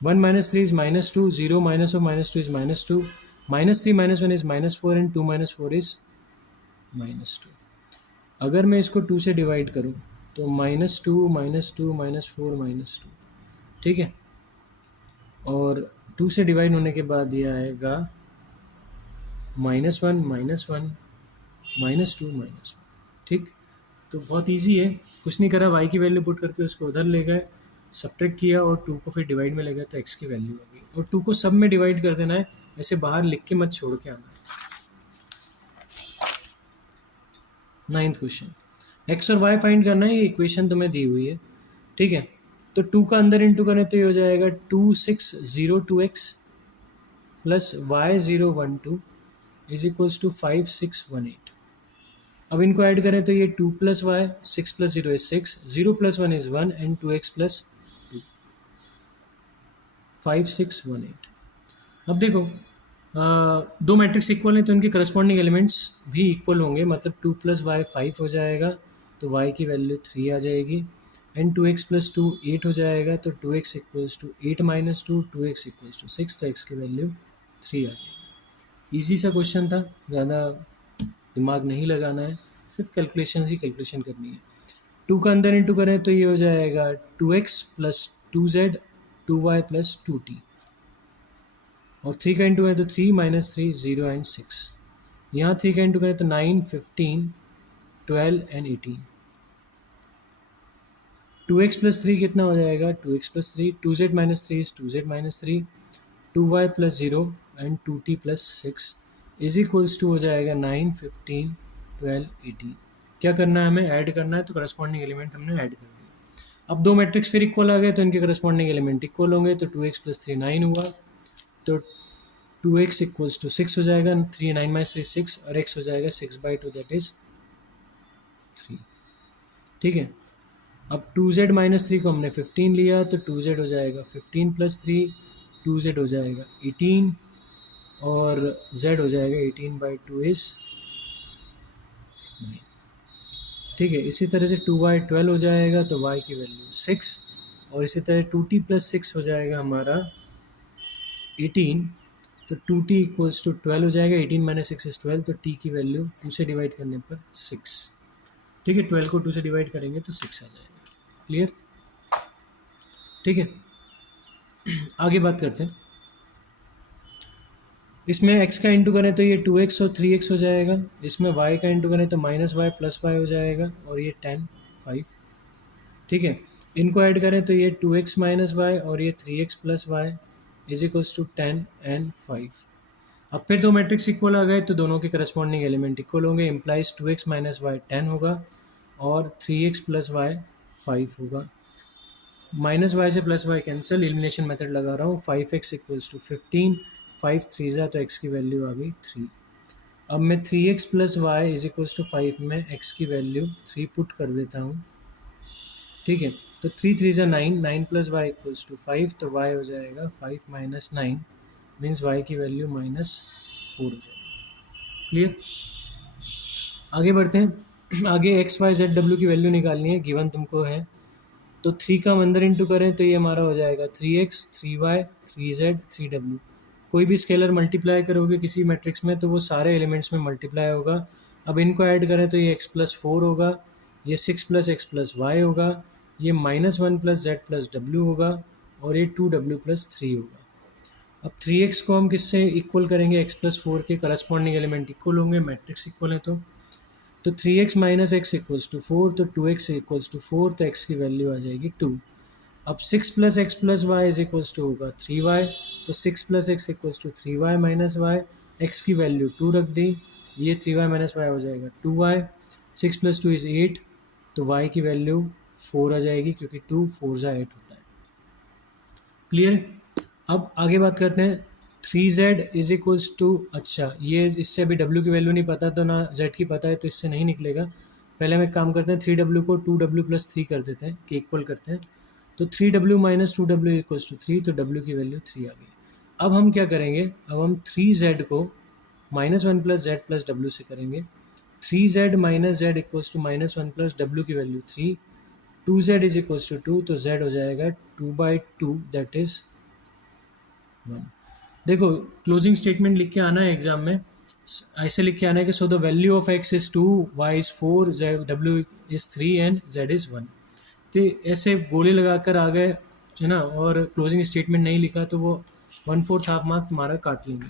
1 minus 3 is minus 2, 0 minus of minus 2 is minus 2, minus 3 minus 1 is minus 4 and 2 minus 4 is minus 2। अगर मैं इसको 2 से डिवाइड करूँ तो माइनस 2 माइनस 2 माइनस 4 माइनस 2, ठीक है। और 2 से डिवाइड होने के बाद ये आएगा -1 -1 -2 -1, ठीक। तो बहुत इजी है, कुछ नहीं करा, y की वैल्यू पुट करके उसको उधर ले गए, सब्ट्रैक्ट किया और 2 को फिर डिवाइड में ले गए तो x की वैल्यू आ गई। और 2 को सब में डिवाइड कर देना है, ऐसे बाहर लिख के मत छोड़ के आना है। 9th क्वेश्चन, x और y फाइंड करना है, ये इक्वेशन तुम्हें दी हुई है, ठीक है। तो 2 का अंदर इंटू करें तो ये हो जाएगा 2602x plus y012 is equals to 5618। अब इनको ऐड करें तो ये 2 plus y, 6 plus 0 is 6, 0 plus 1 is 1 and 2x plus 2, 5618। अब देखो दो मैट्रिक्स इक्वल हैं तो इनके करस्पॉन्डिंग एलिमेंट्स भी इक्वल होंगे, मतलब 2 प्लस वाई 5 हो जाएगा तो y की वैल्यू 3 आ जाएगी, एंड 2x प्लस 2 8 हो जाएगा तो 2x equals to 8 minus 2, 2x equals to 6, तो x की वैल्यू 3 आ जाएगी। ईजी सा क्वेश्चन था, ज़्यादा दिमाग नहीं लगाना है, सिर्फ कैलकुलेशन ही कैलकुलेशन करनी है। 2 का अंदर इंटू करें तो ये हो जाएगा 2x plus 2z 2y plus 2t, और 3 का इंटू है तो 3 माइनस 3 0 एंड 6। यहाँ 3 का इंटू करें तो 9 15 12 एंड 18। 2x प्लस 3 कितना हो जाएगा, 2x plus 3, 2z minus 3 is 2z minus 3, 2y plus 0 and 2t plus 6 is equals to हो जाएगा 9 15 12 18। क्या करना है हमें, ऐड करना है, तो करस्पॉन्डिंग एलिमेंट हमने ऐड कर दिया। अब दो मैट्रिक्स फिर इक्वल आ गए तो इनके करस्पॉन्डिंग एलिमेंट इक्वल होंगे, तो 2x प्लस 3 9 हुआ, तो 2x इक्वल्स टू 6 हो जाएगा, 3 9 माइनस 3 6, और x हो जाएगा 6/2 दैट इज 3, ठीक है। अब 2z माइनस 3 को हमने 15 लिया तो 2z हो जाएगा 15 प्लस 3, 2z हो जाएगा 18 और z हो जाएगा 18/2 इज 9, ठीक है। इसी तरह से 2y 12 हो जाएगा तो y की वैल्यू 6, और इसी तरह 2t प्लस 6 हो जाएगा हमारा 18, तो 2t इक्वल्स टू 12 हो जाएगा, 18 माइनस 6 इज 12, तो t की वैल्यू 2 से डिवाइड करने पर 6, ठीक है। 12 को 2 से डिवाइड करेंगे तो 6 आ जाएगा, क्लियर, ठीक है। आगे बात करते हैं, इसमें x का इंटू करें तो ये 2x और 3x हो जाएगा, इसमें y का इंटू करें तो माइनस वाई प्लस वाई हो जाएगा, और ये 10 5, ठीक है। इनको ऐड करें तो ये 2x माइनस वाई और ये 3x plus y is equals to 10 and 5। अब फिर दो मैट्रिक्स इक्वल आ गए तो दोनों के करस्पॉन्डिंग एलिमेंट इक्वल होंगे, इम्प्लाइज 2x माइनस वाई 10 होगा और 3x प्लस वाई 5 होगा। माइनस वाई से plus y cancel, elimination method लगा रहा हूँ, 5x इक्वल्स टू 15, 5 3 जा तो x की वैल्यू आ गई 3। अब मैं 3x plus y is equals to 5 में x की वैल्यू 3 पुट कर देता हूँ, ठीक है। तो 3 3 जा 9, 9 प्लस वाई इक्वल्स टू 5, तो y हो जाएगा 5 माइनस 9 मीन्स y की वैल्यू -4 हो जाएगी, क्लियर। आगे बढ़ते हैं, आगे x y z w की वैल्यू निकालनी है, गिवन तुमको है। तो 3 का हम अंदर इंटू करें तो ये हमारा हो जाएगा 3x 3y 3z 3w। कोई भी स्केलर मल्टीप्लाई करोगे किसी मैट्रिक्स में तो वो सारे एलिमेंट्स में मल्टीप्लाई होगा। अब इनको ऐड करें तो ये x प्लस 4 होगा, ये 6 प्लस x प्लस वाई होगा, ये -1 प्लस z प्लस w होगा, और ये 2w प्लस 3 होगा। अब 3x को हम किससे इक्वल करेंगे, x प्लस 4 के करस्पॉन्डिंग एलिमेंट इक्वल होंगे, मैट्रिक्स इक्वल है तो 3x minus x equals to 4, तो 2x इक्वल्स टू 4, तो x की वैल्यू आ जाएगी 2। अब 6 plus x plus y is equals to होगा 3y, तो 6 plus x equals to 3y minus y, x की वैल्यू 2 रख दी, ये 3y माइनस वाई हो जाएगा 2y, 6 प्लस 2 इज़ 8, तो y की वैल्यू 4 आ जाएगी क्योंकि 2 4 जा 8 होता है, क्लियर। अब आगे बात करते हैं, 3z इज इक्वल्स टू, अच्छा ये इससे अभी w की वैल्यू नहीं पता तो ना z की पता है तो इससे नहीं निकलेगा। पहले हम एक काम करते हैं, 3w को 2w प्लस 3 कर देते हैं कि इक्वल करते हैं, तो 3w minus 2w equals to 3, तो w की वैल्यू 3 आ गई। अब हम क्या करेंगे, अब हम 3z को -1 + z + w से करेंगे। 3z - z equals to -1 + w की value 3, 2z is equals to 2, तो z हो जाएगा 2/2 दैट इज़ 1। देखो क्लोजिंग स्टेटमेंट लिख के आना है एग्जाम में, ऐसे लिख के आना है कि so the value of x is 2, y is 4, w is 3 and z is 1। तो ऐसे गोले लगाकर आ गए है ना, और क्लोजिंग स्टेटमेंट नहीं लिखा तो वो 1/4 हाफ मार्क तुम्हारा काट लेंगे।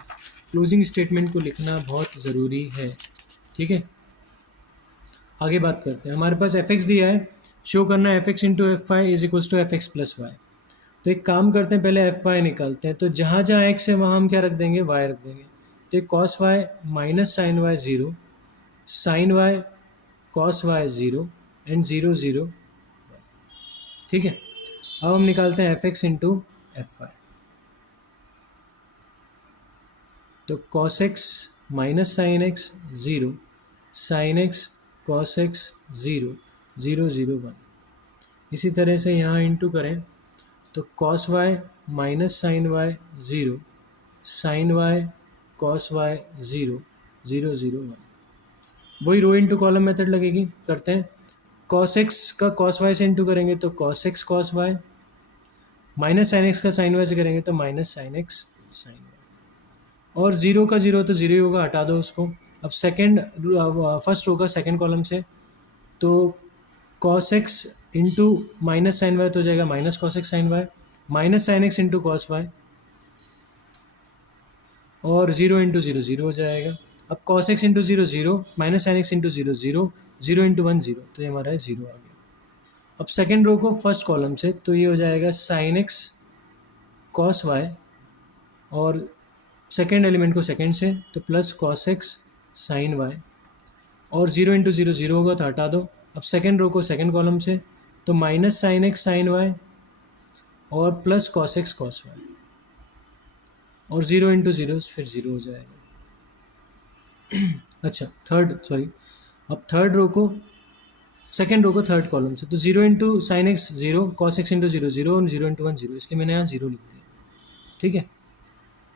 क्लोजिंग स्टेटमेंट को लिखना बहुत ज़रूरी है, ठीक है। आगे बात करते हैं, हमारे पास एफ एक्स दिया है, शो करना है f x into F y is equals to f x plus y. तो एक काम करते हैं, पहले एफ वाई निकालते हैं। तो जहाँ जहाँ एक्स है वहाँ हम क्या रख देंगे, वाई रख देंगे। तो एक cos Y minus sine Y 0, sine Y cos Y 0 and 0 0, ठीक है। अब हम निकालते हैं F x into F Y. तो cos X minus sine X 0, sine x cos X 0 0 0 1। इसी तरह से यहाँ इंटू करें तो cos Y minus sine Y 0, sine Y cos Y 0 0 0 1। वही रो इंटू कॉलम मेथड लगेगी, करते हैं। कॉस एक्स का कॉस वाई से इंटू करेंगे तो cos x cos Y, minus sine x का साइन वाई से करेंगे तो minus sine x sine y. और 0 का 0 तो 0 ही होगा, हटा दो उसको। अब फर्स्ट रो का सेकेंड कॉलम से, तो cos x into minus sine y तो हो जाएगा minus cos x sine y, minus sine x into cos y, और 0 इंटू 0 0 हो जाएगा। अब cos x into 0 0, minus sine x into 0 0, 0 into 1 0, तो ये हमारा 0 आ गया। अब सेकेंड रो को फर्स्ट कॉलम से, तो ये हो जाएगा साइन एक्स कॉस वाई, और सेकेंड एलिमेंट को सेकेंड से तो plus cos x sine y, और 0 इंटू 0 0 होगा तो हटा दो। अब सेकेंड रो को सेकेंड कॉलम से, तो minus sine x sine y और plus cos x cos y, और 0 इंटू 0 फिर 0 हो जाएगा। अच्छा अब थर्ड रो को सेकेंड रो को थर्ड कॉलम से, तो 0 into sine X 0, cos x into 0 0, और 0 इंटू 1 0, इसलिए मैंने यहाँ 0 लिख दिया, ठीक है।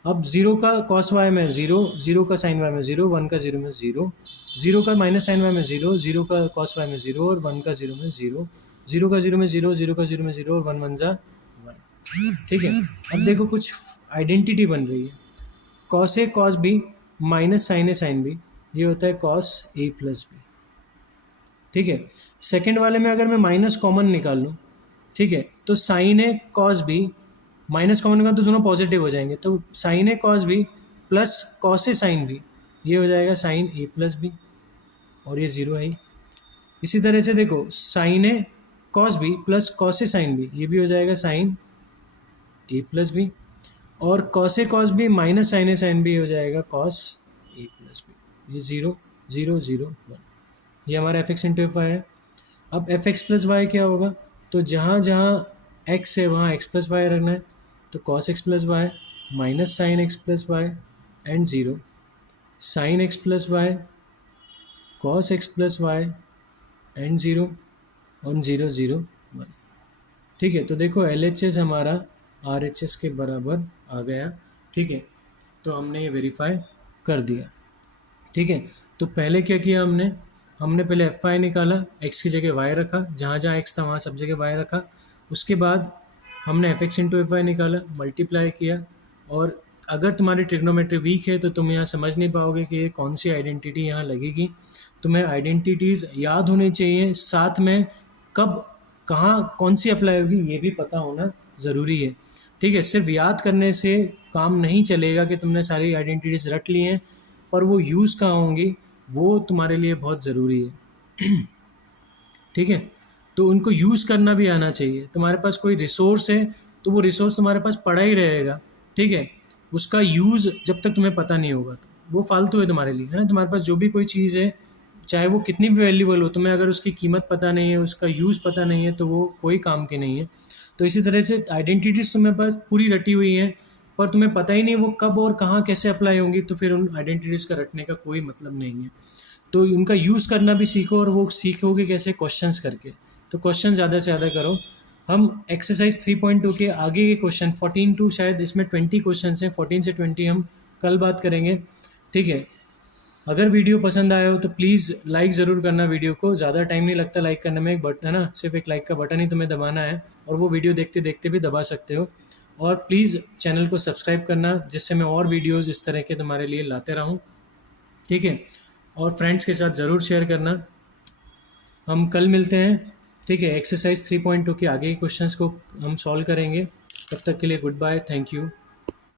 अब 0 का कॉस वाई में 0, 0 का साइन वाई में 0, 1 का 0 में 0, 0 का माइनस साइन वाई में 0, 0 का कॉस वाई में 0, और 1 का 0 में 0, 0 का 0 में 0, 0 का 0 में 0, और 1 1 जा 1, ठीक है। अब देखो कुछ आइडेंटिटी बन रही है, cos A cos B minus sign A sine B, ये होता है कॉस ए प्लस बी, ठीक है। सेकेंड वाले में अगर मैं माइनस कॉमन निकाल लूँ, ठीक है, तो साइन ए कॉस बी माइनस कॉमन निकाल तो दोनों पॉजिटिव हो जाएंगे, तो sign A cos B plus cos A sine B, ये हो जाएगा साइन ए प्लस बी, और ये 0 है ही। इसी तरह से देखो sign A cos B plus cos A sine B, ये भी हो जाएगा साइन ए प्लस बी, और cos A cos B minus sign A sine B हो जाएगा कॉस ए प्लस बी, ये 0 0 0 1। ये हमारा f x into F y है। अब एफ एक्स प्लस वाई क्या होगा, तो जहाँ जहाँ एक्स है वहाँ एक्स प्लस वाई रखना है, तो cos x plus y minus sine x plus y and 0, sine x plus y cos x plus y and 0, और 0 0 1, ठीक है। तो देखो LHS हमारा RHS के बराबर आ गया, ठीक है। तो हमने ये वेरीफाई कर दिया, ठीक है। तो पहले क्या किया हमने पहले एफ वाई निकाला, एक्स की जगह वाई रखा, जहाँ जहाँ एक्स था वहाँ सब जगह वाई रखा। उसके बाद हमने f x into F y निकाला, मल्टीप्लाई किया, और अगर तुम्हारी ट्रिग्नोमेट्री वीक है तो तुम यहाँ समझ नहीं पाओगे कि ये कौन सी आइडेंटिटी यहाँ लगेगी। तुम्हें आइडेंटिटीज़ याद होनी चाहिए, साथ में कब कहाँ कौन सी अप्लाई होगी ये भी पता होना ज़रूरी है, ठीक है। सिर्फ याद करने से काम नहीं चलेगा कि तुमने सारी आइडेंटिटीज़ रट ली हैं, पर वो यूज़ कहाँ होंगी वो तुम्हारे लिए बहुत ज़रूरी है, ठीक है। तो उनको यूज़ करना भी आना चाहिए। तुम्हारे पास कोई रिसोर्स है तो वो रिसोर्स तुम्हारे पास पड़ा ही रहेगा, ठीक है। उसका यूज़ जब तक तुम्हें पता नहीं होगा तो वो फालतू है तुम्हारे लिए, है ना। तुम्हारे पास जो भी कोई चीज़ है, चाहे वो कितनी भी वैल्यूबल हो, तुम्हें अगर उसकी कीमत पता नहीं है, उसका यूज़ पता नहीं है, तो वो कोई काम की नहीं है। तो इसी तरह से आइडेंटिटीज़ तुम्हारे पास पूरी रटी हुई हैं, पर तुम्हें पता ही नहीं वो कब और कहाँ कैसे अप्लाई होंगी, तो फिर उन आइडेंटिटीज़ का रटने का कोई मतलब नहीं है। तो उनका यूज़ करना भी सीखो, और वो सीखोगे कैसे, क्वेश्चंस करके। तो क्वेश्चन ज़्यादा से ज़्यादा करो, हम एक्सरसाइज 3.2 के आगे के क्वेश्चन 14 टू शायद इसमें 20 क्वेश्चन हैं, 14 से 20 हम कल बात करेंगे, ठीक है। अगर वीडियो पसंद आया हो तो प्लीज़ लाइक ज़रूर करना वीडियो को, ज़्यादा टाइम नहीं लगता लाइक करने में, एक बटन है ना, सिर्फ एक लाइक का बटन ही तुम्हें दबाना है और वो वीडियो देखते देखते भी दबा सकते हो। और प्लीज़ चैनल को सब्सक्राइब करना जिससे मैं और वीडियोज़ इस तरह के तुम्हारे लिए लाते रहूँ, ठीक है। और फ्रेंड्स के साथ ज़रूर शेयर करना। हम कल मिलते हैं, ठीक है। एक्सरसाइज 3.2 के आगे के क्वेश्चंस को हम सॉल्व करेंगे। तब तक के लिए गुड बाय, थैंक यू।